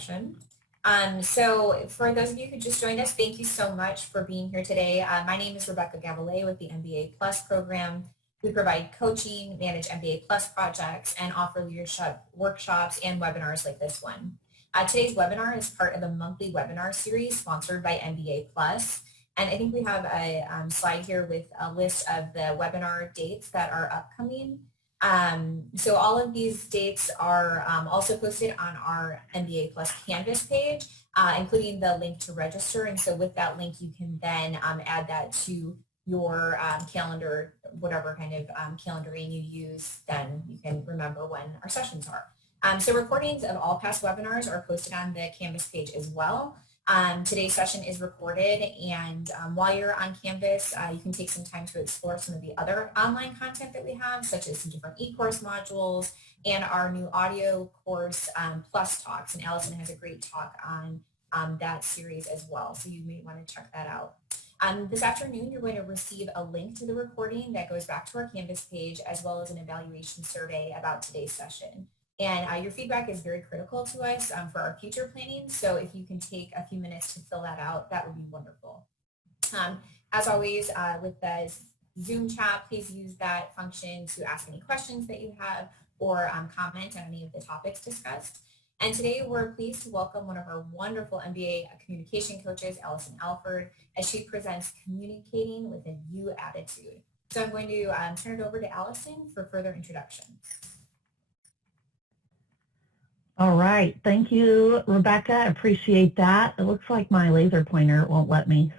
session. So for those of you who just joined us, thank you so much for being here today. My name is Rebecca Gavallet with the MBA Plus program. We provide coaching, manage MBA Plus projects, and offer leadership workshops and webinars like this one. Today's webinar is part of a monthly webinar series sponsored by MBA Plus. And I think we have a slide here with a list of the webinar dates that are upcoming. So all of these dates are also posted on our MBA Plus Canvas page, including the link to register. And so with that link, you can then add that to your calendar, whatever kind of calendaring you use, then you can remember when our sessions are. So recordings of all past webinars are posted on the Canvas page as well. Today's session is recorded, and while you're on Canvas, you can take some time to explore some of the other online content that we have, such as some different e-course modules and our new audio course, Plus Talks. And Allison has a great talk on that series as well, so you may want to check that out. This afternoon, you're going to receive a link to the recording that goes back to our Canvas page, as well as an evaluation survey about today's session. And your feedback is very critical to us for our future planning. So if you can take a few minutes to fill that out, that would be wonderful. As always, with the Zoom chat, please use that function to ask any questions that you have or comment on any of the topics discussed. And today we're pleased to welcome one of our wonderful MBA communication coaches, Allison Alford, as she presents communicating with a you attitude. So I'm going to turn it over to Allison for further introductions. All right. Thank you, Rebecca. I appreciate that. It looks like my laser pointer won't let me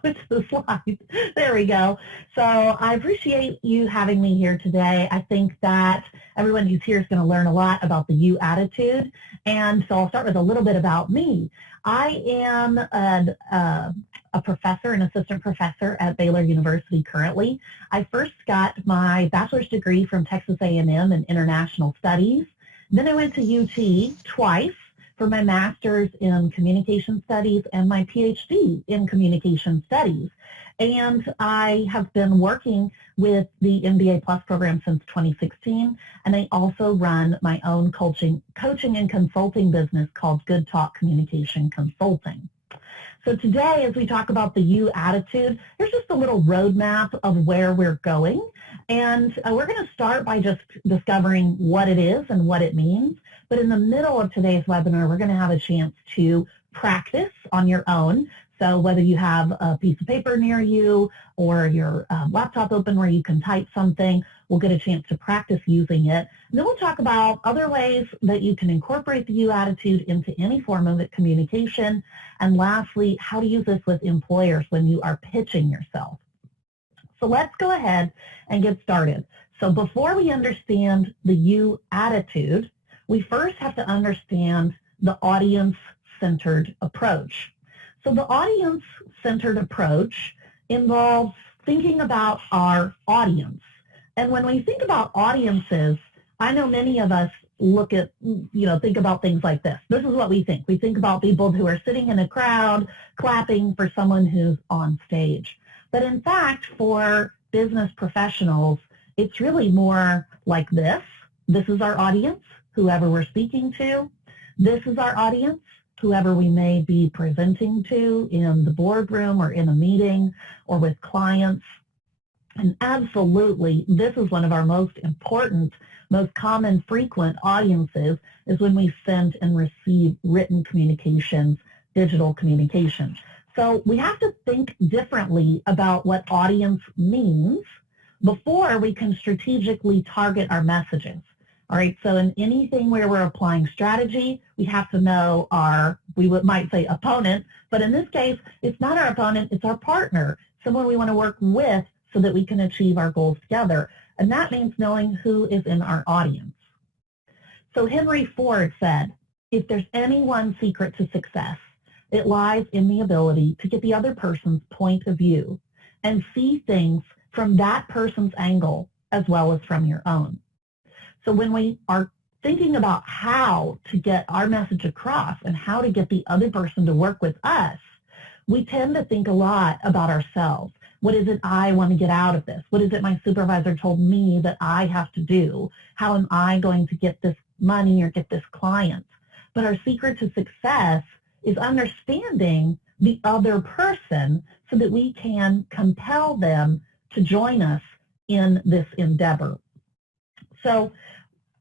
switch the slide. There we go. So I appreciate you having me here today. I think that everyone who's here is going to learn a lot about the you attitude. And so I'll start with a little bit about me. I am a professor, an assistant professor at Baylor University currently. I first got my bachelor's degree from Texas A&M in International Studies. Then I went to UT twice for my master's in communication studies and my PhD in communication studies. And I have been working with the MBA Plus program since 2016, and I also run my own coaching and consulting business called Good Talk Communication Consulting. So today, as we talk about the you attitude, there's just a little roadmap of where we're going. And we're going to start by just discovering what it is and what it means. But in the middle of today's webinar, we're going to have a chance to practice on your own. So whether you have a piece of paper near you or your laptop open where you can type something, we'll get a chance to practice using it. And then we'll talk about other ways that you can incorporate the you attitude into any form of communication. And lastly, how to use this with employers when you are pitching yourself. So let's go ahead and get started. So before we understand the you attitude, we first have to understand the audience-centered approach. So the audience-centered approach involves thinking about our audience. And when we think about audiences, I know many of us look at, think about things like this. This is what we think. We think about people who are sitting in a crowd clapping for someone who's on stage. But in fact, for business professionals, it's really more like this. This is our audience, whoever we're speaking to. This is our audience, whoever we may be presenting to in the boardroom or in a meeting or with clients. And absolutely, this is one of our most important, most common, frequent audiences is when we send and receive written communications, digital communications. So we have to think differently about what audience means before we can strategically target our messages. All right, so in anything where we're applying strategy, we have to know we might say opponent, but in this case, it's not our opponent, it's our partner, someone we want to work with so that we can achieve our goals together. And that means knowing who is in our audience. So Henry Ford said, if there's any one secret to success, it lies in the ability to get the other person's point of view and see things from that person's angle as well as from your own. So when we are thinking about how to get our message across and how to get the other person to work with us, we tend to think a lot about ourselves. What is it I want to get out of this? What is it my supervisor told me that I have to do? How am I going to get this money or get this client? but our secret to success is understanding the other person so that we can compel them to join us in this endeavor. So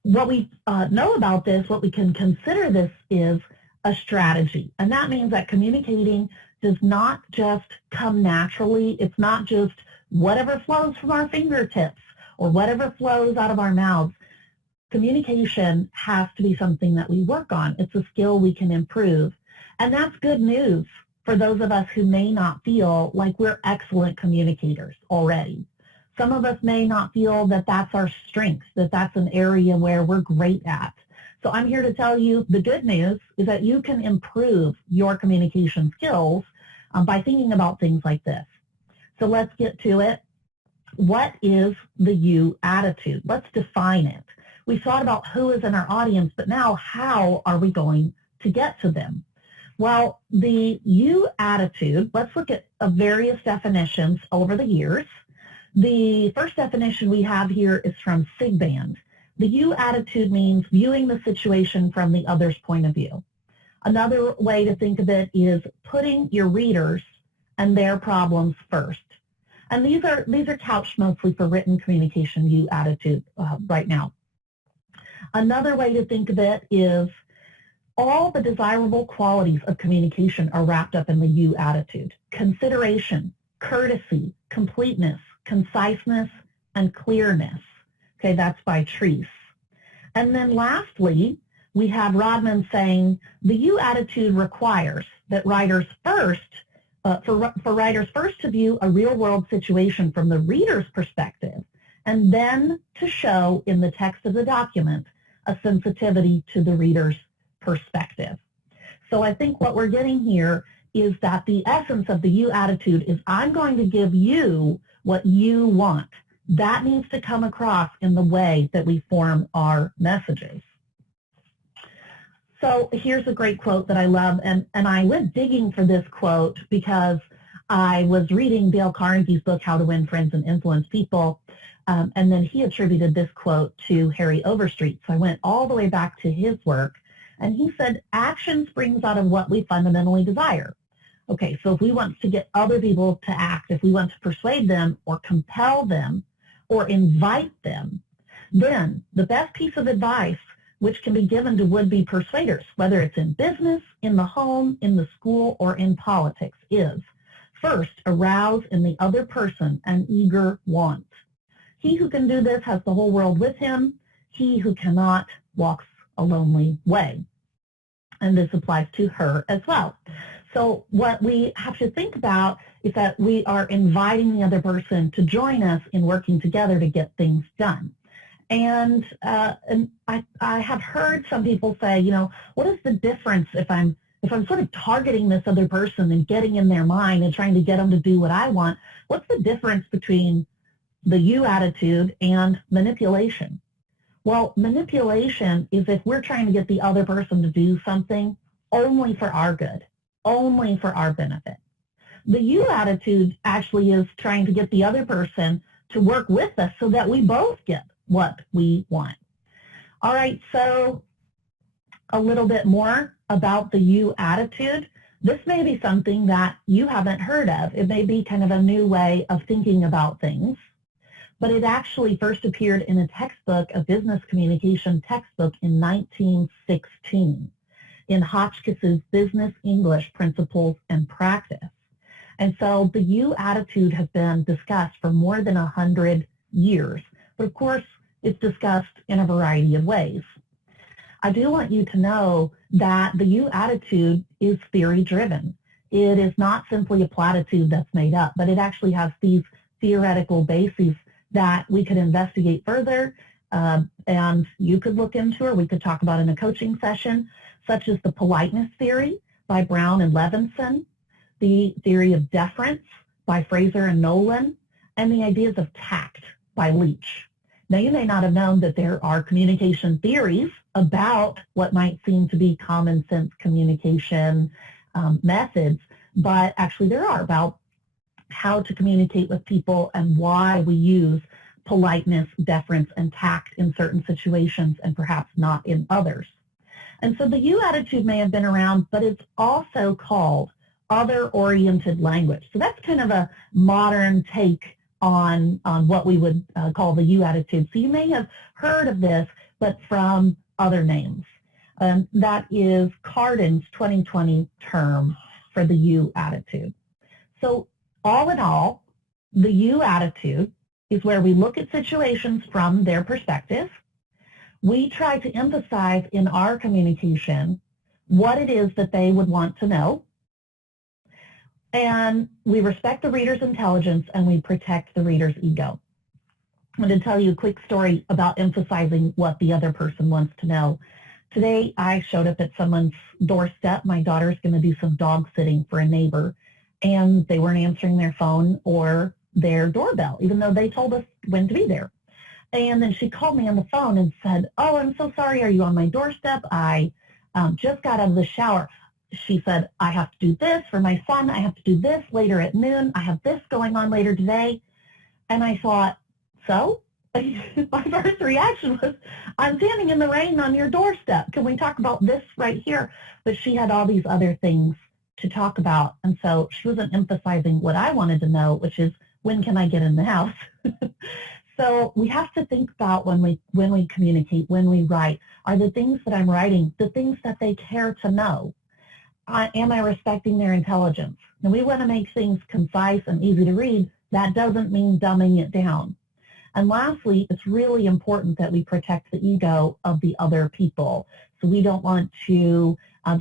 what we know about this, what we can consider this is a strategy. And that means that communicating does not just come naturally. It's not just whatever flows from our fingertips or whatever flows out of our mouths. Communication has to be something that we work on. It's a skill we can improve. And that's good news for those of us who may not feel like we're excellent communicators already. Some of us may not feel that that's our strength, that that's an area where we're great at. So I'm here to tell you the good news is that you can improve your communication skills by thinking about things like this. So let's get to it. What is the you attitude? Let's define it. We thought about who is in our audience, but now how are we going to get to them? Well, the you attitude, let's look at various definitions over the years. The first definition we have here is from Sigband. The you attitude means viewing the situation from the other's point of view. Another way to think of it is putting your readers and their problems first. And these are couched mostly for written communication you attitude right now. Another way to think of it is all the desirable qualities of communication are wrapped up in the you attitude. Consideration, courtesy, completeness, conciseness, and clearness. Okay, that's by Treese. And then lastly, we have Rodman saying the you attitude requires that writers first, for writers first to view a real-world situation from the reader's perspective, and then to show in the text of the document a sensitivity to the reader's perspective. So I think what we're getting here is that the essence of the you attitude is I'm going to give you what you want. That needs to come across in the way that we form our messages. So here's a great quote that I love, and I went digging for this quote because I was reading Dale Carnegie's book, How to Win Friends and Influence People, and then he attributed this quote to Harry Overstreet. So I went all the way back to his work, and he said, action springs out of what we fundamentally desire. Okay, so if we want to get other people to act, if we want to persuade them or compel them or invite them, then the best piece of advice which can be given to would-be persuaders, whether it's in business, in the home, in the school, or in politics, is first, arouse in the other person an eager want. He who can do this has the whole world with him. He who cannot walks a lonely way. And this applies to her as well. So what we have to think about is that we are inviting the other person to join us in working together to get things done. And I have heard some people say, you know, what is the difference if I'm sort of targeting this other person and getting in their mind and trying to get them to do what I want? What's the difference between the you attitude and manipulation? Well, manipulation is if we're trying to get the other person to do something only for our good, only for our benefit. The you attitude actually is trying to get the other person to work with us so that we both get what we want. All right, so a little bit more about the you attitude. This may be something that you haven't heard of. It may be kind of a new way of thinking about things, but it actually first appeared in a textbook, a business communication textbook in 1916 in Hotchkiss's Business English Principles and Practice. And so the you attitude has been discussed for more than 100 years, but of course it's discussed in a variety of ways. I do want you to know that the you attitude is theory-driven. It is not simply a platitude that's made up, but it actually has these theoretical bases that we could investigate further, and you could look into, or we could talk about in a coaching session, such as the politeness theory by Brown and Levinson, the theory of deference by Fraser and Nolan, and the ideas of tact by Leach. Now, you may not have known that there are communication theories about what might seem to be common sense communication methods, but actually there are about how to communicate with people and why we use politeness, deference, and tact in certain situations and perhaps not in others. And so the you attitude may have been around, but it's also called other-oriented language. So that's kind of a modern take on what we would call the you attitude. So you may have heard of this, but from other names. That is Cardin's 2020 term for the you attitude. So all in all, the you attitude is where we look at situations from their perspective. We try to emphasize in our communication what it is that they would want to know. And we respect the reader's intelligence and we protect the reader's ego. I'm going to tell you a quick story about emphasizing what the other person wants to know. Today, I showed up at someone's doorstep. My daughter's going to do some dog sitting for a neighbor, and they weren't answering their phone or their doorbell, even though they told us when to be there. And then she called me on the phone and said, "Oh, I'm so sorry. Are you on my doorstep? I just got out of the shower." She said, "I have to do this for my son. I have to do this later at noon. I have this going on later today." And I thought, so? My first reaction was, I'm standing in the rain on your doorstep. Can we talk about this right here? But she had all these other things to talk about. And so she wasn't emphasizing what I wanted to know, which is, when can I get in the house? So we have to think about when we communicate, when we write, are the things that I'm writing the things that they care to know? Am I respecting their intelligence? And we want to make things concise and easy to read. That doesn't mean dumbing it down. And lastly, it's really important that we protect the ego of the other people. So we don't want to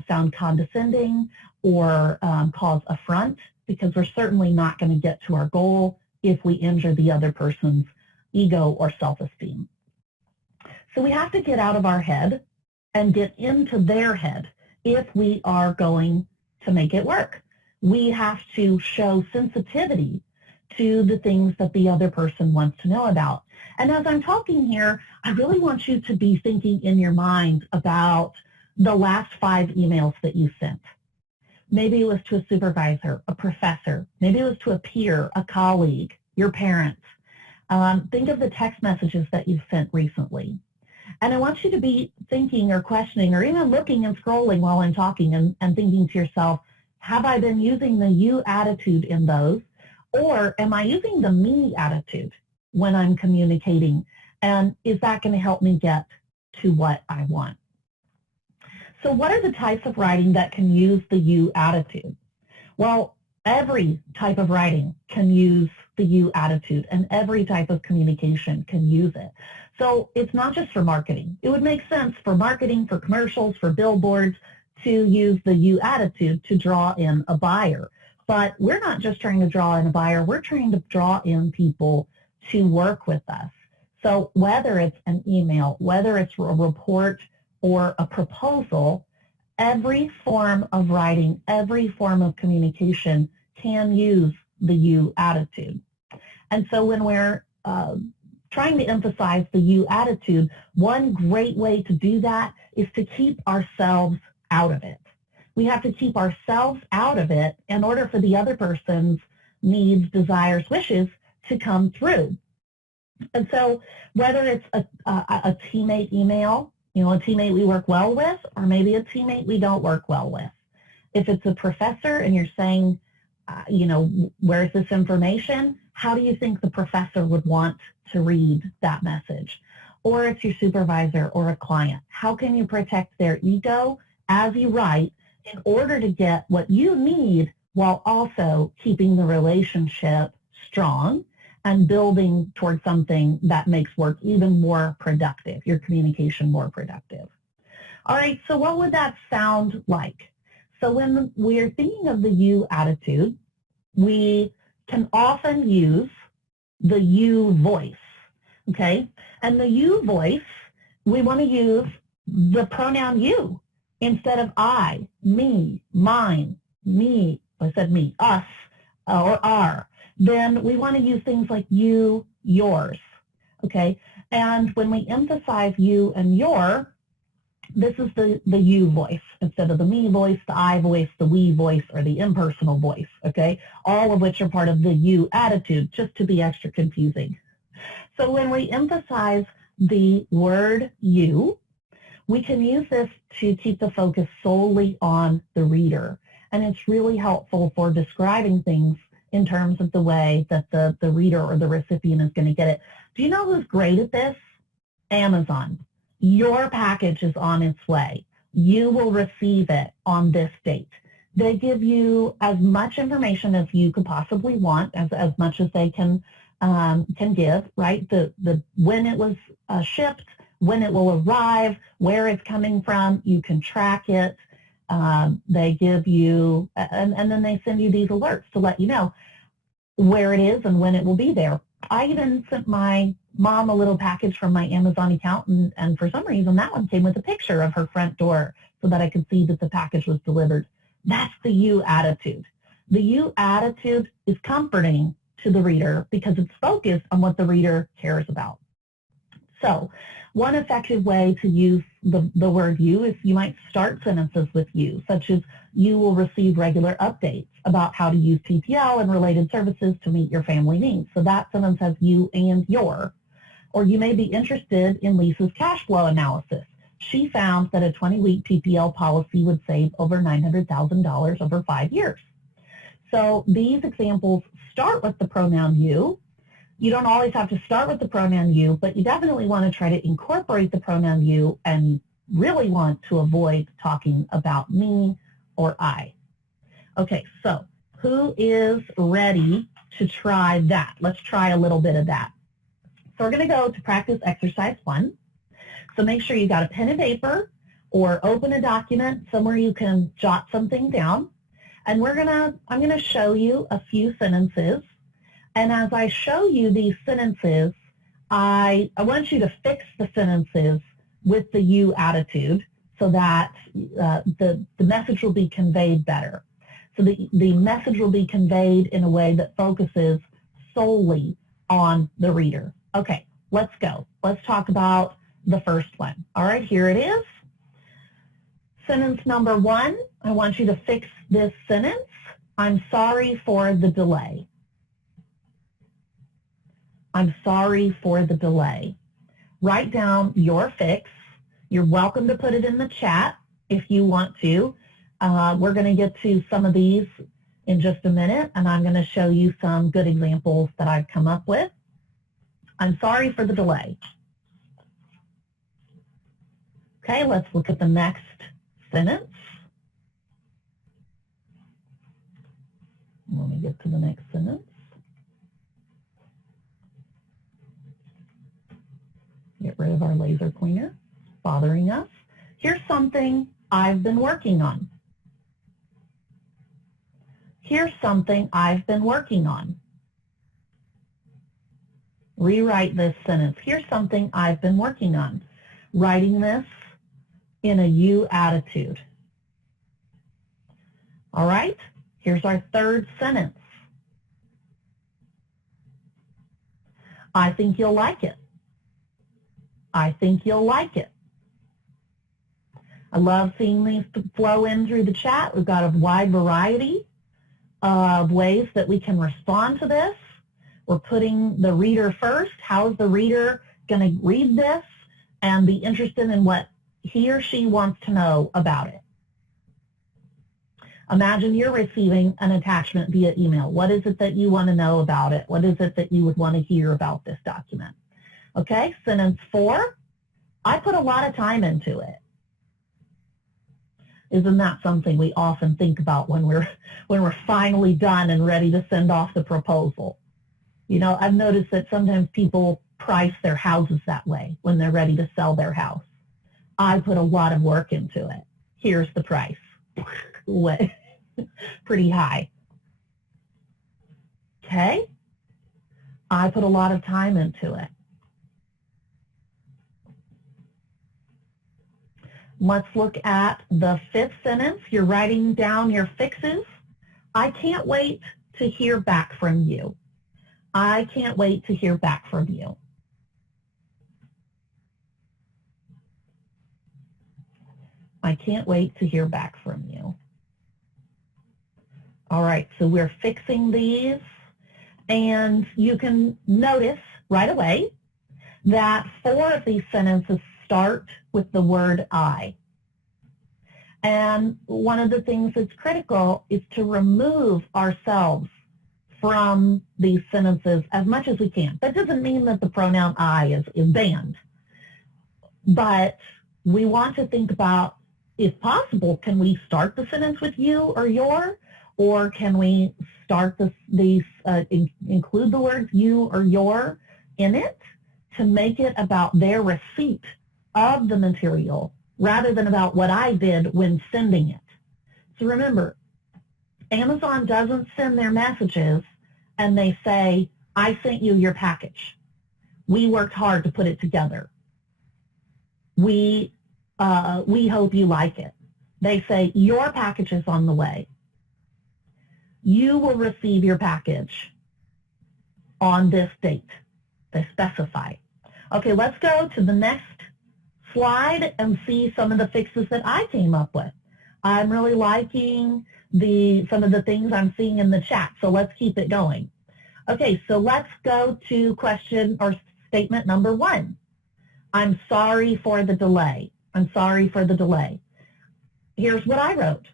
sound condescending or cause affront, because we're certainly not going to get to our goal if we injure the other person's ego or self-esteem. So we have to get out of our head and get into their head if we are going to make it work. We have to show sensitivity to the things that the other person wants to know about. And as I'm talking here, I really want you to be thinking in your mind about the last 5 emails that you sent. Maybe it was to a supervisor, a professor. Maybe it was to a peer, a colleague, your parents. Think of the text messages that you've sent recently. And I want you to be thinking or questioning or even looking and scrolling while I'm talking and thinking to yourself, have I been using the you attitude in those? Or am I using the me attitude when I'm communicating? And is that going to help me get to what I want? So what are the types of writing that can use the you attitude? Well, every type of writing can use the you attitude, and every type of communication can use it. So it's not just for marketing. It would make sense for marketing, for commercials, for billboards, to use the you attitude to draw in a buyer. But we're not just trying to draw in a buyer, we're trying to draw in people to work with us. So whether it's an email, whether it's a report or a proposal, every form of writing, every form of communication can use the you attitude. And so when we're trying to emphasize the you attitude, one great way to do that is to keep ourselves out of it. We have to keep ourselves out of it in order for the other person's needs, desires, wishes to come through. And so whether it's a teammate email, a teammate we work well with, or maybe a teammate we don't work well with. If it's a professor and you're saying, where's this information? How do you think the professor would want to read that message? Or it's your supervisor or a client. How can you protect their ego as you write in order to get what you need while also keeping the relationship strong and building towards something that makes work even more productive, your communication more productive? All right, so what would that sound like? So when we're thinking of the you attitude, we can often use the you voice, okay? And the you voice, we want to use the pronoun you instead of I, me, mine, me, I said me, us, or our. Then we want to use things like you, yours, okay? And when we emphasize you and your, this is the you voice instead of the me voice, the I voice, the we voice, or the impersonal voice, okay? All of which are part of the you attitude, just to be extra confusing. So when we emphasize the word you, we can use this to keep the focus solely on the reader. And it's really helpful for describing things in terms of the way that the reader or the recipient is going to get it. Do you know who's great at this? Amazon. Your package is on its way. You will receive it on this date. They give you as much information as you could possibly want, as much as they can give, right? The when it was shipped, when it will arrive, where it's coming from, you can track it. They give you, and then they send you these alerts to let you know where it is and when it will be there. I even sent my mom a little package from my Amazon account, and for some reason that one came with a picture of her front door so that I could see that the package was delivered. That's the you attitude. The you attitude is comforting to the reader because it's focused on what the reader cares about. So one effective way to use the word you is you might start sentences with you, such as you will receive regular updates about how to use PPL and related services to meet your family needs. So that sentence has you and your. Or you may be interested in Lisa's cash flow analysis. She found that a 20-week PPL policy would save over $900,000 over 5 years. So these examples start with the pronoun you. You don't always have to start with the pronoun you, but you definitely want to try to incorporate the pronoun you and really want to avoid talking about me or I. Okay, so who is ready to try that? Let's try a little bit of that. So we're going to go to practice exercise 1. So make sure you got a pen and paper or open a document somewhere you can jot something down. And I'm going to show you a few sentences. And as I show you these sentences, I want you to fix the sentences with the you attitude so that the message will be conveyed better. So the message will be conveyed in a way that focuses solely on the reader. Okay, let's go. Let's talk about the first one. All right, here it is. Sentence number 1, I want you to fix this sentence. I'm sorry for the delay. I'm sorry for the delay. Write down your fix. You're welcome to put it in the chat if you want to. We're going to get to some of these in just a minute, and I'm going to show you some good examples that I've come up with. I'm sorry for the delay. Okay, let's look at the next sentence. Let me get to the next sentence. Get rid of our laser pointer, bothering us. Here's something I've been working on. Here's something I've been working on. Rewrite this sentence. Here's something I've been working on. Writing this in a you attitude. All right, here's our third sentence. I think you'll like it. I think you'll like it. I love seeing these flow in through the chat. We've got a wide variety of ways that we can respond to this. We're putting the reader first. How is the reader going to read this and be interested in what he or she wants to know about it? Imagine you're receiving an attachment via email. What is it that you want to know about it? What is it that you would want to hear about this document? Okay, sentence 4, I put a lot of time into it. Isn't that something we often think about when we're finally done and ready to send off the proposal? You know, I've noticed that sometimes people price their houses that way when they're ready to sell their house. I put a lot of work into it. Here's the price. Pretty high. Okay? I put a lot of time into it. Let's look at the 5th sentence. You're writing down your fixes. I can't wait to hear back from you. I can't wait to hear back from you. I can't wait to hear back from you. All right, so we're fixing these, and you can notice right away that 4 of these sentences start with the word I. And one of the things that's critical is to remove ourselves from these sentences as much as we can. That doesn't mean that the pronoun I is banned, but we want to think about, if possible, can we start the sentence with you or your, or can we start include the words you or your in it to make it about their receipt of the material rather than about what I did when sending it. So remember, Amazon doesn't send their messages and they say, I sent you your package. We worked hard to put it together. We hope you like it. They say, your package is on the way. You will receive your package on this date. They specify. Okay, let's go to the next slide and see some of the fixes that I came up with. I'm really liking some of the things I'm seeing in the chat, so let's keep it going. Okay, so let's go to question or statement number 1. I'm sorry for the delay. I'm sorry for the delay. Here's what I wrote.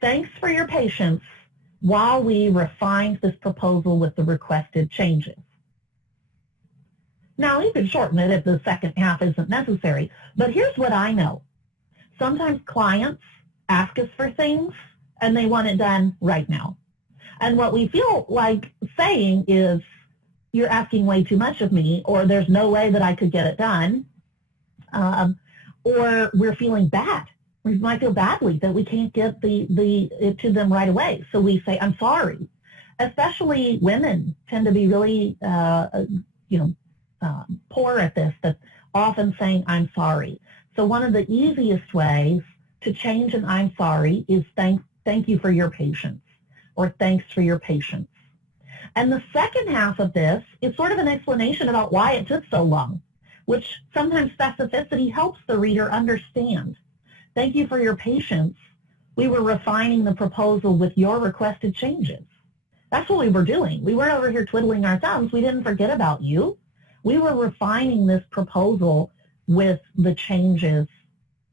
Thanks for your patience while we refined this proposal with the requested changes. Now, you can shorten it if the second half isn't necessary, but here's what I know. Sometimes clients ask us for things, and they want it done right now. And what we feel like saying is, you're asking way too much of me, or there's no way that I could get it done, or we're feeling bad. We might feel badly that we can't get it to them right away. So we say, I'm sorry. Especially women tend to be really, poor at this, that's often saying, I'm sorry. So one of the easiest ways to change an I'm sorry is thank you for your patience, or thanks for your patience. And the second half of this is sort of an explanation about why it took so long, which sometimes specificity helps the reader understand. Thank you for your patience. We were refining the proposal with your requested changes. That's what we were doing. We weren't over here twiddling our thumbs. We didn't forget about you. We were refining this proposal with the changes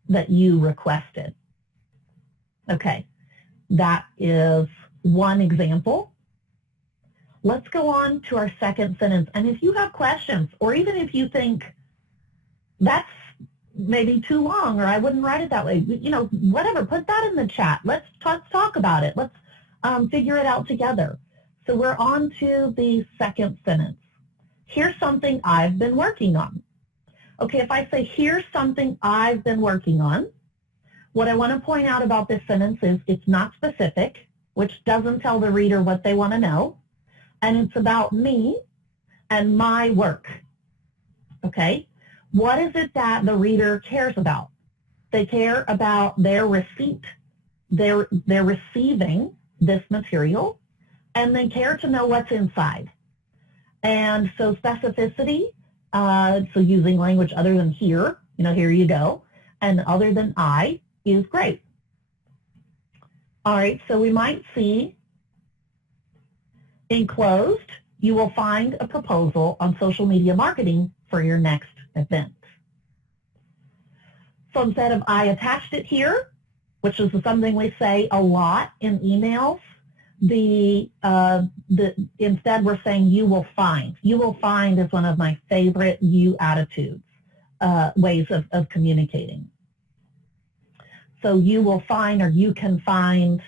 that you requested. Okay, that is one example. Let's go on to our second sentence. And if you have questions, or even if you think that's maybe too long, or I wouldn't write it that way, whatever, put that in the chat. Let's talk about it. Let's figure it out together. So we're on to the second sentence. Here's something I've been working on. Okay, if I say, here's something I've been working on, what I want to point out about this sentence is it's not specific, which doesn't tell the reader what they want to know, and it's about me and my work. Okay, what is it that the reader cares about? They care about their receipt. They're receiving this material, and they care to know what's inside. And so specificity, so using language other than here, here you go, and other than I is great. All right, so we might see enclosed, you will find a proposal on social media marketing for your next event. So instead of I attached it here, which is something we say a lot in emails, instead we're saying you will find. You will find is one of my favorite you attitudes, ways of communicating. So you will find, or you can find,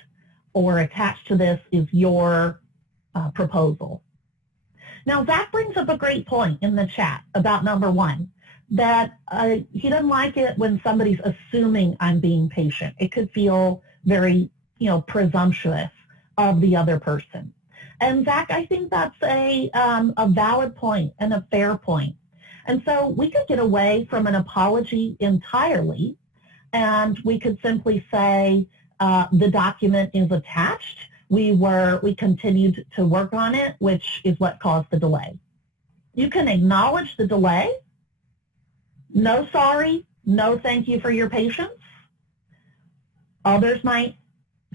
or attached to this is your proposal. Now Zach brings up a great point in the chat about number 1, that he doesn't like it when somebody's assuming I'm being patient. It could feel very, presumptuous of the other person. And Zach, I think that's a valid point and a fair point. And so we could get away from an apology entirely, and we could simply say the document is attached. We continued to work on it, which is what caused the delay. You can acknowledge the delay. No sorry, no thank you for your patience. Others might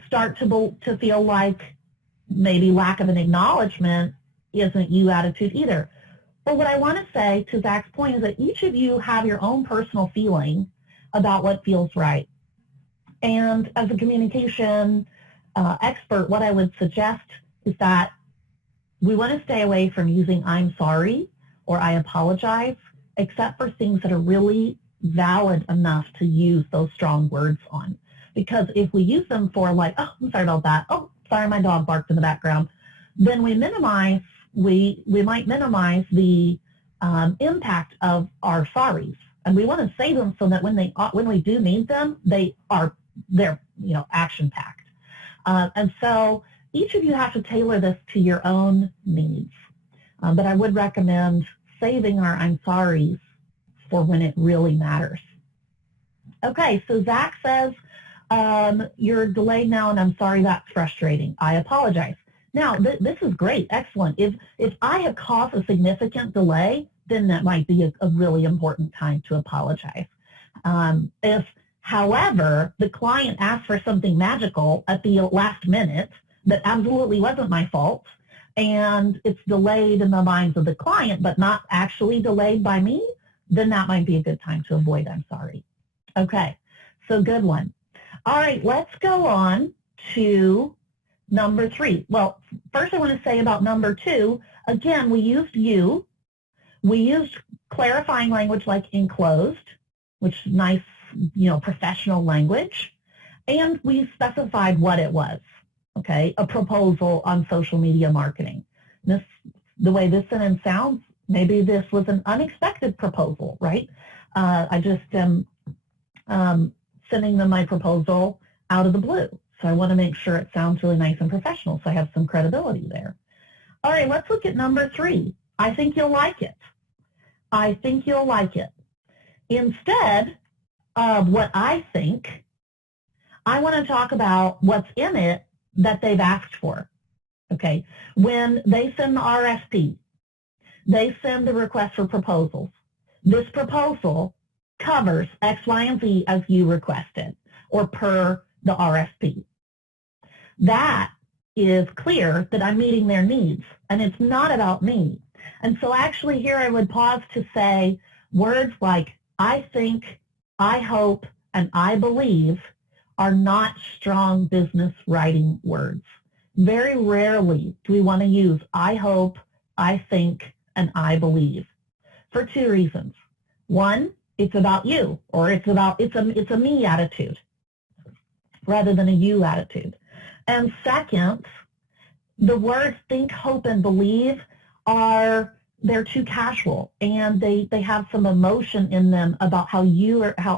start to feel like maybe lack of an acknowledgement isn't you attitude either. But what I want to say to Zach's point is that each of you have your own personal feeling about what feels right. And as a communication expert, what I would suggest is that we want to stay away from using I'm sorry or I apologize, except for things that are really valid enough to use those strong words on. Because if we use them for like, oh, I'm sorry about that. Oh, sorry, my dog barked in the background. Then we might minimize the impact of our sorries. And we want to say them so that when we do need them, they're action-packed. And so each of you have to tailor this to your own needs. But I would recommend saving our I'm sorries for when it really matters. Okay, so Zach says, you're delayed now and I'm sorry, that's frustrating. I apologize. Now, this is great, excellent. If I have caused a significant delay, then that might be a really important time to apologize. If, however, the client asked for something magical at the last minute that absolutely wasn't my fault, and it's delayed in the minds of the client but not actually delayed by me, then that might be a good time to avoid I'm sorry. Okay, so good one. All right, let's go on to number 3. Well, first I want to say about number 2, again, we used you. We used clarifying language like enclosed, which is nice, professional language, and we specified what it was, okay, a proposal on social media marketing. The way this sentence sounds, maybe this was an unexpected proposal, right? I just am sending them my proposal out of the blue. So I want to make sure it sounds really nice and professional so I have some credibility there. All right, let's look at number 3. I think you'll like it. I think you'll like it. Instead of what I think, I want to talk about what's in it that they've asked for. Okay, when they send the RFP, they send the request for proposals. This proposal covers X, Y, and Z as you requested or per the RFP. That is clear that I'm meeting their needs, and it's not about me. And so actually here I would pause to say words like I think, I hope, and I believe are not strong business writing words. Very rarely do we want to use I hope, I think, and I believe for 2 reasons. One, it's about you, or it's a me attitude rather than a you attitude. And second, the words think, hope, and believe they're too casual, and they have some emotion in them about how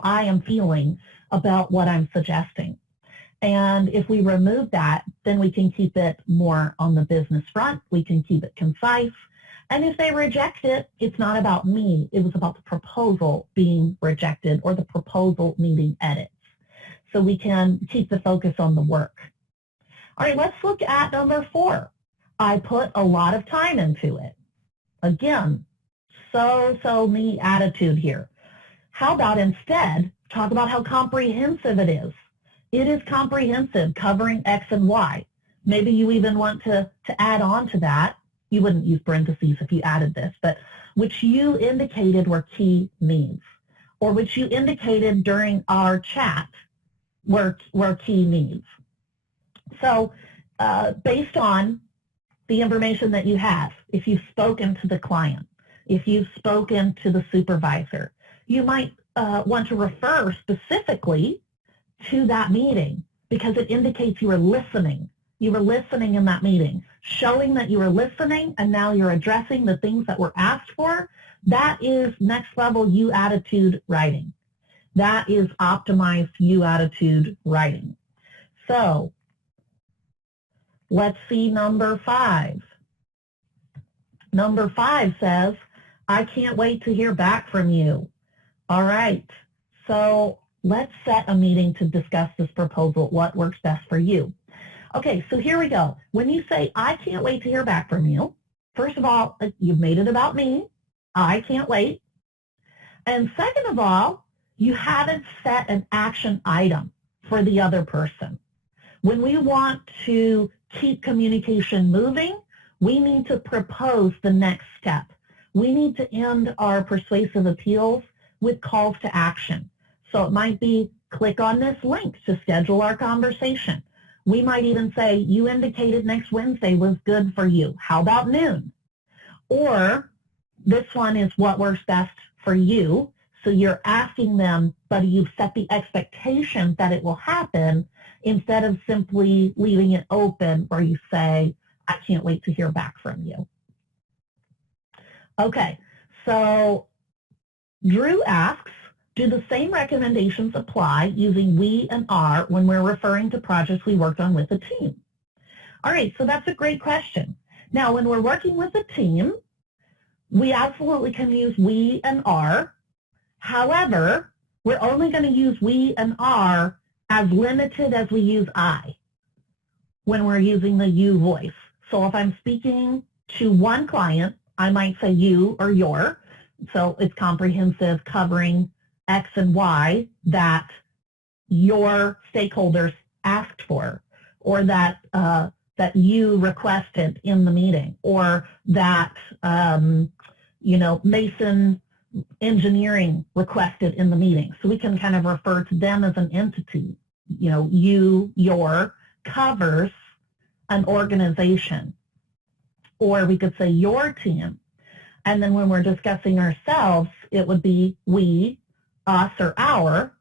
I am feeling about what I'm suggesting. And if we remove that, then we can keep it more on the business front. We can keep it concise. And if they reject it, it's not about me. It was about the proposal being rejected or the proposal needing edits. So we can keep the focus on the work. All right, let's look at number 4. I put a lot of time into it. Again, so me attitude here. How about instead talk about how comprehensive it is? It is comprehensive, covering X and Y. Maybe you even want to add on to that. You wouldn't use parentheses if you added this, but which you indicated were key needs, or which you indicated during our chat were key needs. So based on the information that you have, if you've spoken to the client, if you've spoken to the supervisor, you might want to refer specifically to that meeting because it indicates you were listening. You were listening in that meeting, showing that you were listening, and now you're addressing the things that were asked for. That is next level you attitude writing. That is optimized you attitude writing. So let's see number 5. Number 5 says, I can't wait to hear back from you. All right, so let's set a meeting to discuss this proposal, what works best for you. Okay, so here we go. When you say, I can't wait to hear back from you, first of all, you've made it about me. I can't wait. And second of all, you haven't set an action item for the other person. When we want to keep communication moving, we need to propose the next step. we need to end our persuasive appeals with calls to action. So it might be, click on this link to schedule our conversation. We might even say, you indicated next Wednesday was good for you. How about noon? Or this one is what works best for you. So you're asking them, but you've set the expectation that it will happen instead of simply leaving it open where you say, I can't wait to hear back from you. Okay, so Drew asks, do the same recommendations apply using we and are when we're referring to projects we worked on with a team? All right, so that's a great question. Now, when we're working with a team, we absolutely can use we and are. However, we're only going to use we and are as limited as we use I when we're using the you voice. So if I'm speaking to one client, I might say you or your. So it's comprehensive, covering X and Y that your stakeholders asked for, or that that you requested in the meeting, or that Mason Engineering requested in the meeting. So we can kind of refer to them as an entity. You, your covers an organization, or we could say your team. And then when we're discussing ourselves, it would be we, us, or our,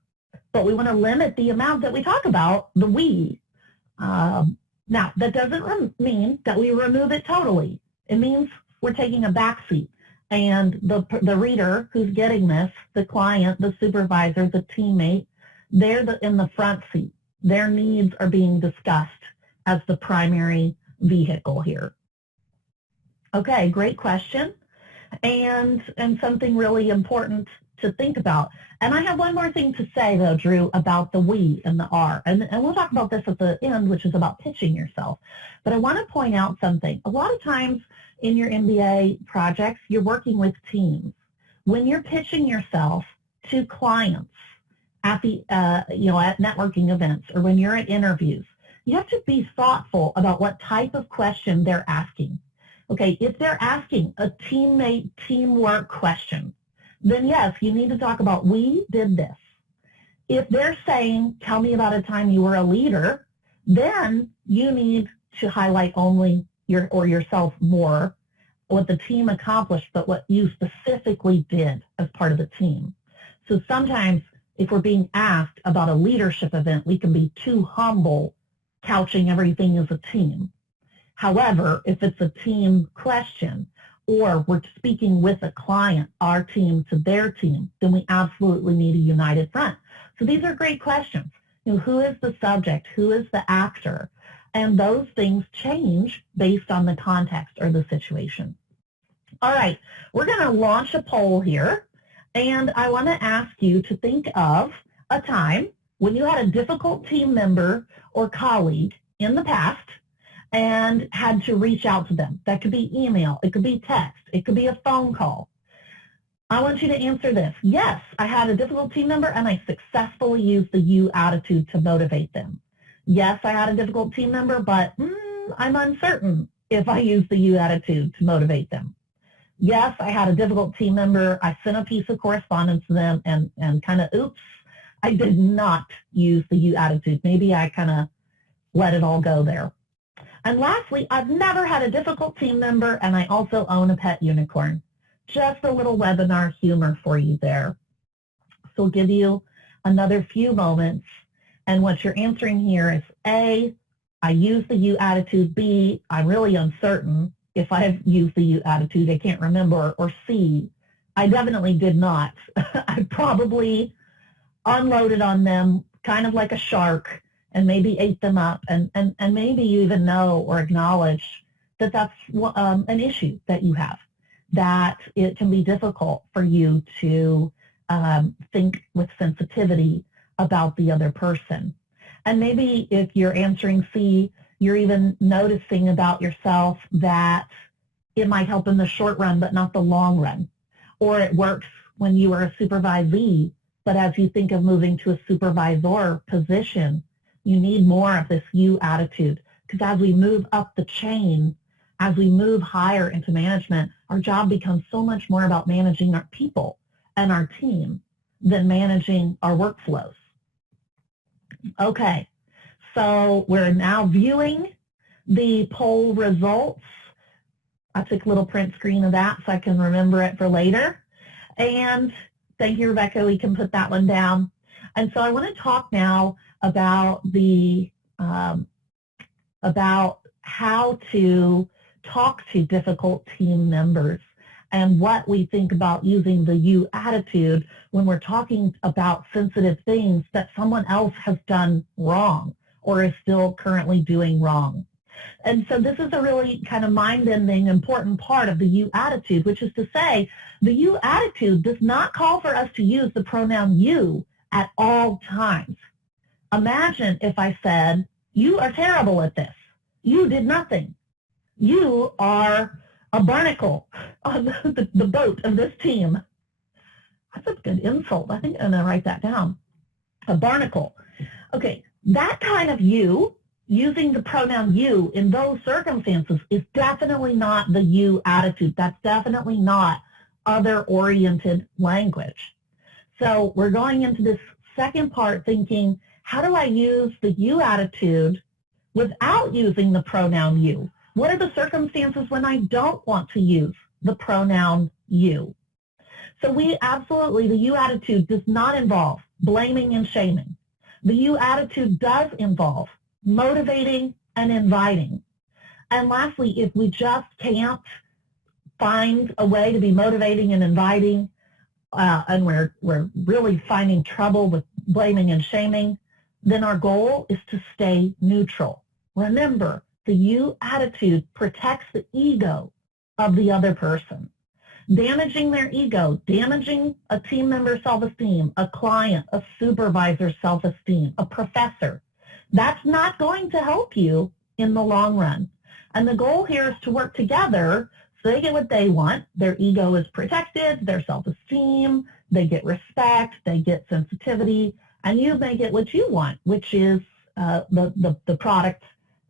but we want to limit the amount that we talk about the we. Now, that doesn't mean that we remove it totally. It means we're taking a back seat, and the reader who's getting this, the client, the supervisor, the teammate, they're in the front seat. Their needs are being discussed as the primary vehicle here. Okay, great question, and something really important to think about. And I have one more thing to say, though, Drew, about the we and the are. And we'll talk about this at the end, which is about pitching yourself. But I want to point out something. A lot of times in your MBA projects, you're working with teams. When you're pitching yourself to clients at the at networking events, or when you're at interviews, you have to be thoughtful about what type of question they're asking. Okay, if they're asking a teammate, teamwork question, then yes, you need to talk about we did this. If they're saying, tell me about a time you were a leader, then you need to highlight only yourself more, what the team accomplished, but what you specifically did as part of the team. So sometimes if we're being asked about a leadership event, we can be too humble, couching everything as a team. However, if it's a team question, or we're speaking with a client, our team to their team, then we absolutely need a united front. So these are great questions. Who is the subject? Who is the actor? And those things change based on the context or the situation. All right, we're going to launch a poll here, and I want to ask you to think of a time when you had a difficult team member or colleague in the past and had to reach out to them. That could be email, it could be text, it could be a phone call. I want you to answer this. Yes, I had a difficult team member and I successfully used the you attitude to motivate them. Yes, I had a difficult team member, but I'm uncertain if I used the you attitude to motivate them. Yes, I had a difficult team member. I sent a piece of correspondence to them and kind of, oops, I did not use the you attitude. Maybe I kind of let it all go there. And lastly, I've never had a difficult team member, and I also own a pet unicorn. Just a little webinar humor for you there. So we'll give you another few moments, and what you're answering here is A, I use the you attitude, B, I'm really uncertain if I've used the you attitude, I can't remember, or C, I definitely did not. I probably unloaded on them kind of like a shark, and maybe ate them up, and maybe you even know or acknowledge that that's an issue that you have, that it can be difficult for you to think with sensitivity about the other person. And maybe if you're answering C, you're even noticing about yourself that it might help in the short run but not the long run. Or it works when you are a supervisee, but as you think of moving to a supervisor position, you need more of this you attitude, because as we move up the chain, as we move higher into management, our job becomes so much more about managing our people and our team than managing our workflows. Okay, so we're now viewing the poll results. I took a little print screen of that so I can remember it for later. And thank you, Rebecca. We can put that one down. And so I want to talk now about about how to talk to difficult team members and what we think about using the you attitude when we're talking about sensitive things that someone else has done wrong or is still currently doing wrong. And so this is a really kind of mind-bending, important part of the you attitude, which is to say the you attitude does not call for us to use the pronoun you at all times. Imagine if I said, you are terrible at this. You did nothing. You are a barnacle on the boat of this team. That's a good insult. I think I'm going to write that down. A barnacle. Okay, that kind of you, using the pronoun you in those circumstances, is definitely not the you attitude. That's definitely not other-oriented language. So we're going into this second part thinking, how do I use the you attitude without using the pronoun you? What are the circumstances when I don't want to use the pronoun you? So we absolutely, the you attitude does not involve blaming and shaming. The you attitude does involve motivating and inviting. And lastly, if we just can't find a way to be motivating and inviting, and we're really finding trouble with blaming and shaming, then our goal is to stay neutral. Remember, the you attitude protects the ego of the other person. Damaging their ego, damaging a team member's self-esteem, a client, a supervisor's self-esteem, a professor, that's not going to help you in the long run. And the goal here is to work together so they get what they want. Their ego is protected, their self-esteem, they get respect, they get sensitivity, and you may get what you want, which is the product,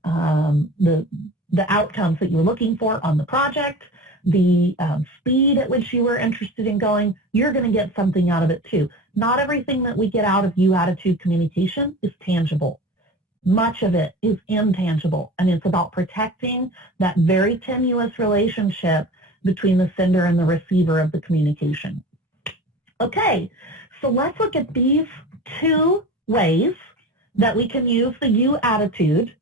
the outcomes that you're looking for on the project, the speed at which you were interested in going. You're going to get something out of it too. Not everything that we get out of you attitude communication is tangible. Much of it is intangible, and it's about protecting that very tenuous relationship between the sender and the receiver of the communication. Okay, so let's look at these two ways that we can use the you attitude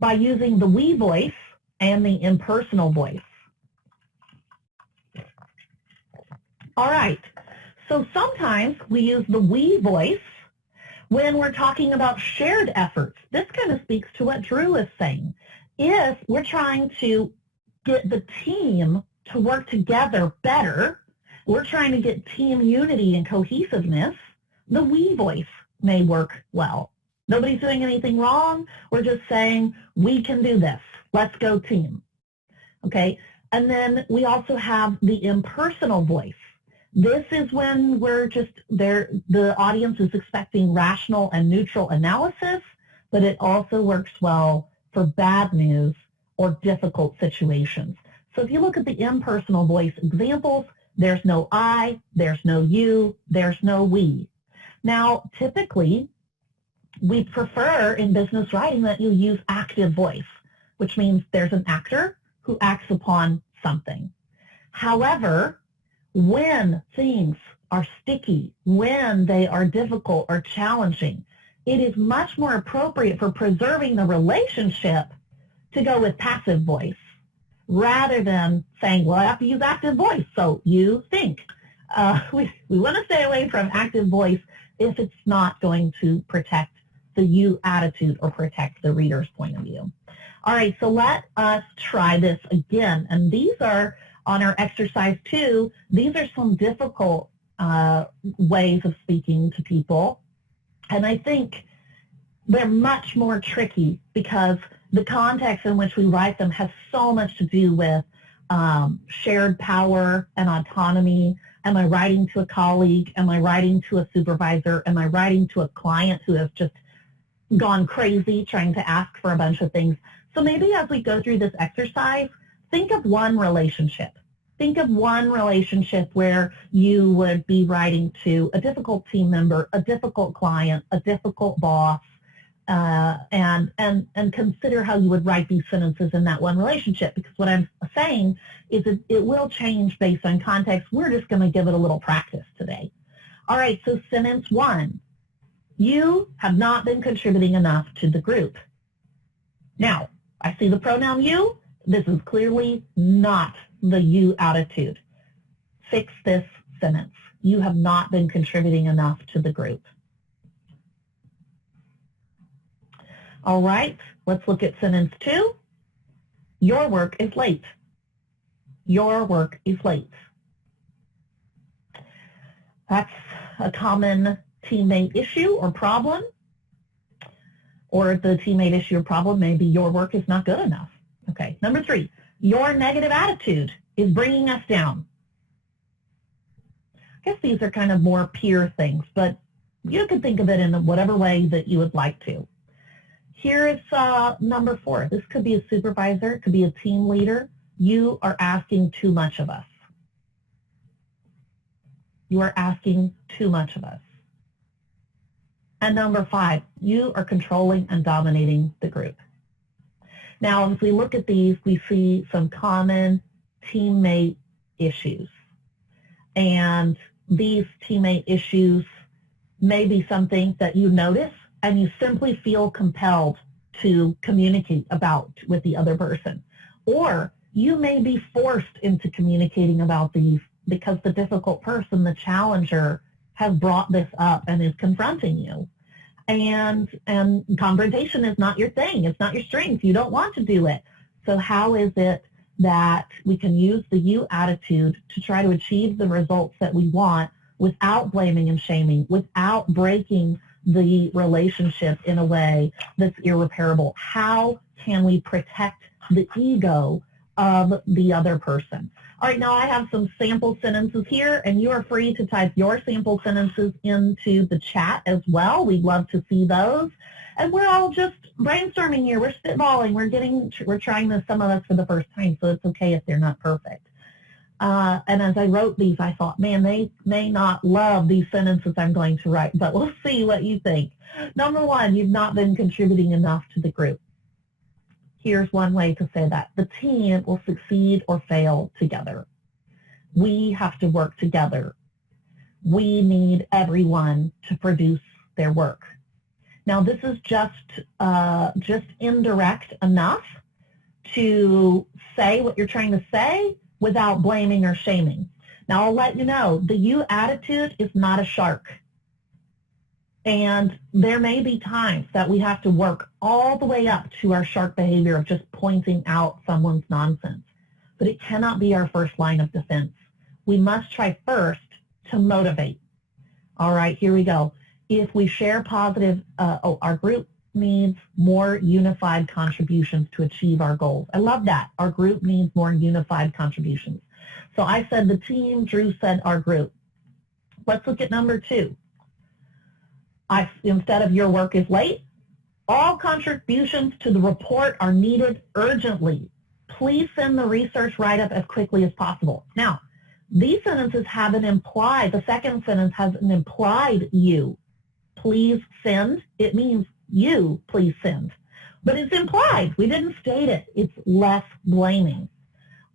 by using the we voice and the impersonal voice. All right, so sometimes we use the we voice when we're talking about shared efforts. This kind of speaks to what Drew is saying. If we're trying to get the team to work together better, we're trying to get team unity and cohesiveness, the we voice may work well. Nobody's doing anything wrong. We're just saying, we can do this. Let's go team. Okay, and then we also have the impersonal voice. This is when we're just there, the audience is expecting rational and neutral analysis, but it also works well for bad news or difficult situations. So if you look at the impersonal voice examples, there's no I, there's no you, there's no we. Now, typically, we prefer in business writing that you use active voice, which means there's an actor who acts upon something. However, when things are sticky, when they are difficult or challenging, it is much more appropriate for preserving the relationship to go with passive voice rather than saying, well, I have to use active voice, so you think. We want to stay away from active voice if it's not going to protect the you attitude or protect the reader's point of view. All right, so let us try this again. And these are on our exercise 2. These are some difficult ways of speaking to people. And I think they're much more tricky because the context in which we write them has so much to do with shared power and autonomy. Am I writing to a colleague? Am I writing to a supervisor? Am I writing to a client who has just gone crazy trying to ask for a bunch of things? So maybe as we go through this exercise, think of one relationship. Think of one relationship where you would be writing to a difficult team member, a difficult client, a difficult boss, and consider how you would write these sentences in that one relationship, because what I'm saying is it will change based on context. We're just going to give it a little practice today. All right, so sentence 1. You have not been contributing enough to the group. Now, I see the pronoun you. This is clearly not the you attitude. Fix this sentence. You have not been contributing enough to the group. All right, let's look at sentence 2. Your work is late. Your work is late. That's a common teammate issue or problem. Or the teammate issue or problem may be your work is not good enough. Okay, number 3, your negative attitude is bringing us down. I guess these are kind of more peer things, but you can think of it in whatever way that you would like to. Here is number 4. This could be a supervisor, it could be a team leader. You are asking too much of us. You are asking too much of us. And number 5, you are controlling and dominating the group. Now, as we look at these, we see some common teammate issues. And these teammate issues may be something that you notice and you simply feel compelled to communicate about with the other person. Or you may be forced into communicating about these because the difficult person, the challenger, has brought this up and is confronting you. And confrontation is not your thing. It's not your strength. You don't want to do it. So how is it that we can use the you attitude to try to achieve the results that we want without blaming and shaming, without breaking the relationship in a way that's irreparable? How can we protect the ego of the other person? All right, now I have some sample sentences here, and you are free to type your sample sentences into the chat as well. We'd love to see those. And we're all just brainstorming here. We're spitballing. We're trying this, some of us, for the first time, so it's okay if they're not perfect. And as I wrote these, I thought, man, they may not love these sentences I'm going to write, but we'll see what you think. Number 1, you've not been contributing enough to the group. Here's one way to say that. The team will succeed or fail together. We have to work together. We need everyone to produce their work. Now, this is just indirect enough to say what you're trying to say without blaming or shaming. Now, I'll let you know, the you attitude is not a shark. And there may be times that we have to work all the way up to our shark behavior of just pointing out someone's nonsense. But it cannot be our first line of defense. We must try first to motivate. All right, here we go. If we share positive, our group needs more unified contributions to achieve our goals. I love that. Our group needs more unified contributions. So I said the team, Drew said our group. Let's look at number 2. Instead of your work is late, all contributions to the report are needed urgently. Please send the research write-up as quickly as possible. Now, these sentences have an implied, the second sentence has an implied you. Please send, it means you, please send. But it's implied. We didn't state it. It's less blaming.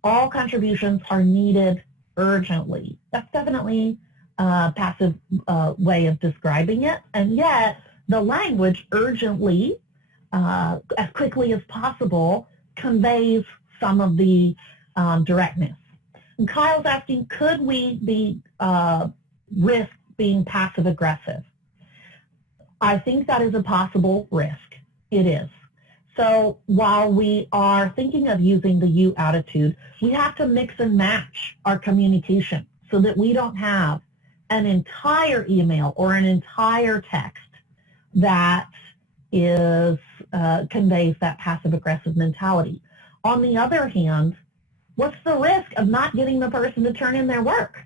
All contributions are needed urgently. That's definitely passive way of describing it, and yet the language urgently, as quickly as possible, conveys some of the directness. And Kyle's asking, could we be risk being passive aggressive? I think that is a possible risk. It is. So while we are thinking of using the you attitude, we have to mix and match our communication so that we don't have an entire email or an entire text that is conveys that passive-aggressive mentality. On the other hand, what's the risk of not getting the person to turn in their work?